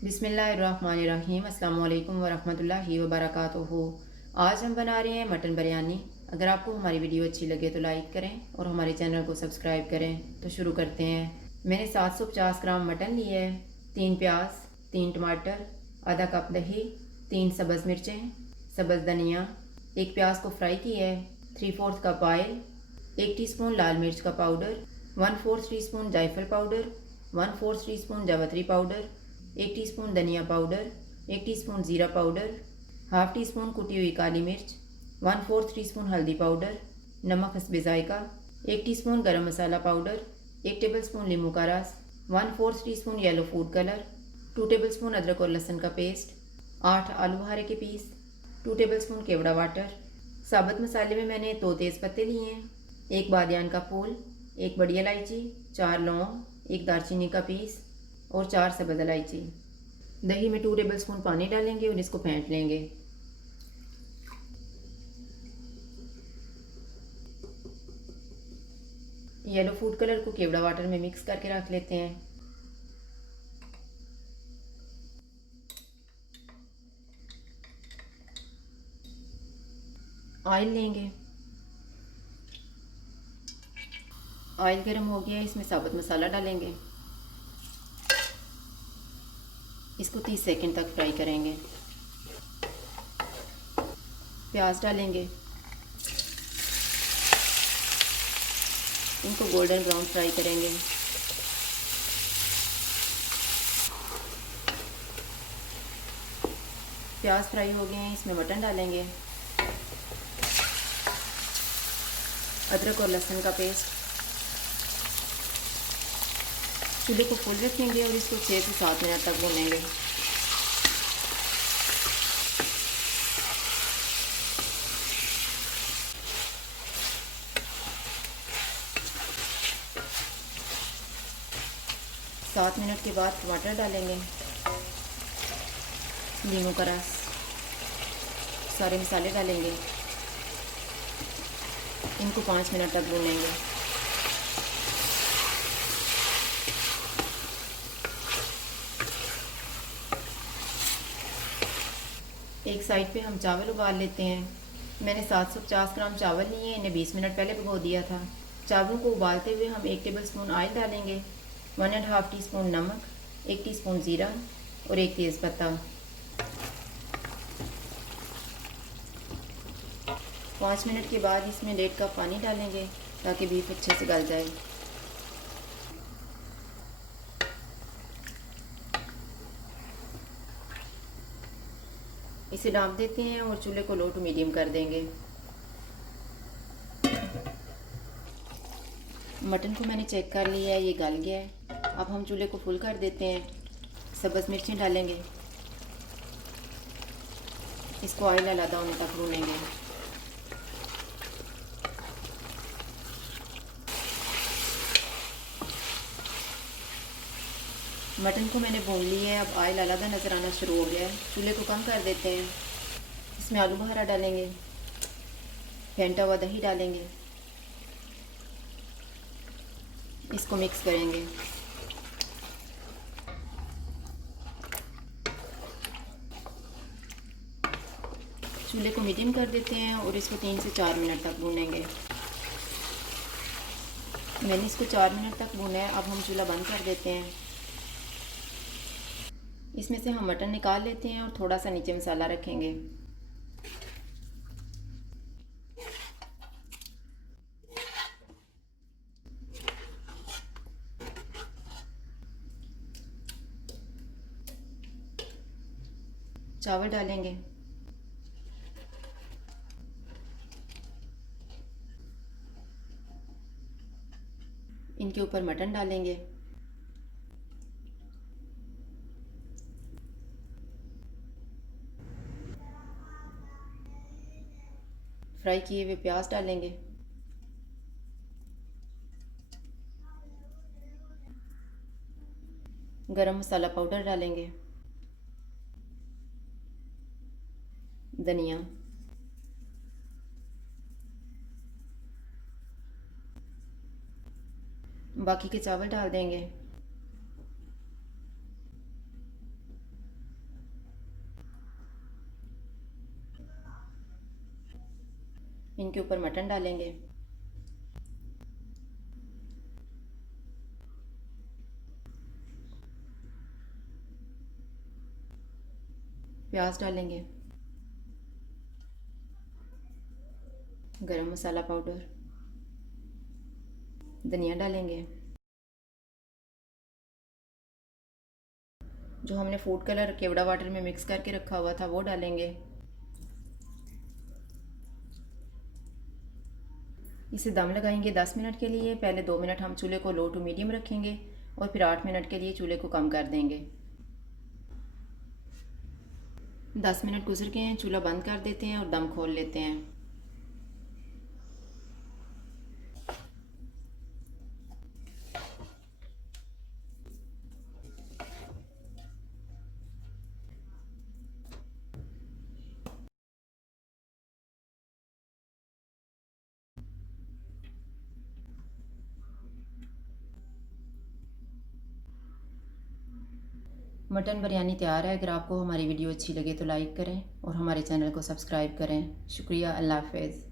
बिस्मिल्लाहिर्रहमानिर्रहीम अस्सलाम वालेकुम वरहमतुल्लाहि वबरकातुहू। आज हम बना रहे हैं मटन बिरयानी। अगर आपको हमारी वीडियो अच्छी लगे तो लाइक करें और हमारे चैनल को सब्सक्राइब करें। तो शुरू करते हैं। मैंने 750 ग्राम मटन लिए है, 3 प्याज, 3 टमाटर, आधा कप दही, 3 सब्ज़ मिर्चें, सब्ज़ धनिया, एक प्याज को फ्राई किया है, 3/4 कप ऑयल, 1 टीस्पून लाल मिर्च का पाउडर, 1/4 टीस्पून जायफल पाउडर, 1/4 टीस्पून जावित्री पाउडर, 1 टीस्पून धनिया पाउडर, 1 टीस्पून ज़ीरा पाउडर, हाफ़ टी स्पून कुटी हुई काली मिर्च, 1/4 टीस्पून हल्दी पाउडर, नमक हस्बे ज़ायका, 1 टीस्पून गरम मसाला पाउडर, 1 टेबलस्पून नींबू का रस, 1/4 teaspoon yellow food colour, 2 tablespoon अदरक और लहसुन का पेस्ट, 8 आलू बुखारे के पीस, 2 टेबलस्पून केवड़ा वाटर। साबुत मसाले में मैंने 2 तेज़ पत्ते लिए हैं, 1 बादियान का फूल, 1 बड़ी इलायची, 4 लौंग, 1 दालचीनी का पीस और 4 सब्ज़ इलायची। दही में 2 टेबलस्पून पानी डालेंगे और इसको फेंट लेंगे। येलो फूड कलर को केवड़ा वाटर में मिक्स करके रख लेते हैं। ऑयल लेंगे। ऑयल गर्म हो गया, इसमें साबुत मसाला डालेंगे। इसको 30 सेकंड तक फ्राई करेंगे। प्याज डालेंगे, इनको गोल्डन ब्राउन फ्राई करेंगे। प्याज फ्राई हो गए हैं, इसमें मटन डालेंगे। अदरक और लहसुन का पेस्ट। चूल्हे को फुल रखेंगे और इसको 6 से 7 मिनट तक भूनेंगे। सात मिनट के बाद टमाटर डालेंगे, नींबू का रस, सारे मसाले डालेंगे। इनको 5 मिनट तक भूनेंगे। एक साइड पे हम चावल उबाल लेते हैं। मैंने 750 ग्राम चावल लिए हैं, इन्हें 20 मिनट पहले भिगो दिया था। चावलों को उबालते हुए हम 1 टेबलस्पून ऑयल डालेंगे, 1.5 टीस्पून नमक, 1 टीस्पून ज़ीरा और 1 तेज़पत्ता। 5 मिनट के बाद इसमें 1.5 कप पानी डालेंगे ताकि बीफ अच्छे से गल जाए। इसे ढाँप देते हैं और चूल्हे को लो टू मीडियम कर देंगे। मटन को मैंने चेक कर लिया है, ये गल गया है। अब हम चूल्हे को फुल कर देते हैं। सब्ज़ मिर्चें डालेंगे, इसको ऑयल अलग होने तक भूनेंगे। मटन को मैंने भून लिया है, अब ऑयल अलग नज़र आना शुरू हो गया है। चूल्हे को कम कर देते हैं। इसमें आलू बुखारा डालेंगे, फेंटा हुआ दही डालेंगे, इसको मिक्स करेंगे। चूल्हे को मीडियम कर देते हैं और इसको 3 से 4 मिनट तक भूनेंगे। मैंने इसको 4 मिनट तक भूना है। अब हम चूल्हा बंद कर देते हैं। इसमें से हम मटन निकाल लेते हैं और थोड़ा सा नीचे मसाला रखेंगे। चावल डालेंगे, इनके ऊपर मटन डालेंगे, फ्राई किए हुए प्याज डालेंगे, गरम मसाला पाउडर डालेंगे, धनिया, बाकी के चावल डाल देंगे। इनके ऊपर मटन डालेंगे। प्याज डालेंगे। गरम मसाला पाउडर, धनिया डालेंगे। जो हमने फूड कलर केवड़ा वाटर में मिक्स करके रखा हुआ था वो डालेंगे। इसे दम लगाएंगे 10 मिनट के लिए। पहले 2 मिनट हम चूल्हे को लो टू मीडियम रखेंगे और फिर 8 मिनट के लिए चूल्हे को कम कर देंगे। 10 मिनट गुजर गए हैं, चूल्हा बंद कर देते हैं और दम खोल लेते हैं। मटन बिरयानी तैयार है। अगर आपको हमारी वीडियो अच्छी लगे तो लाइक करें और हमारे चैनल को सब्सक्राइब करें। शुक्रिया। अल्लाह हाफ़िज़।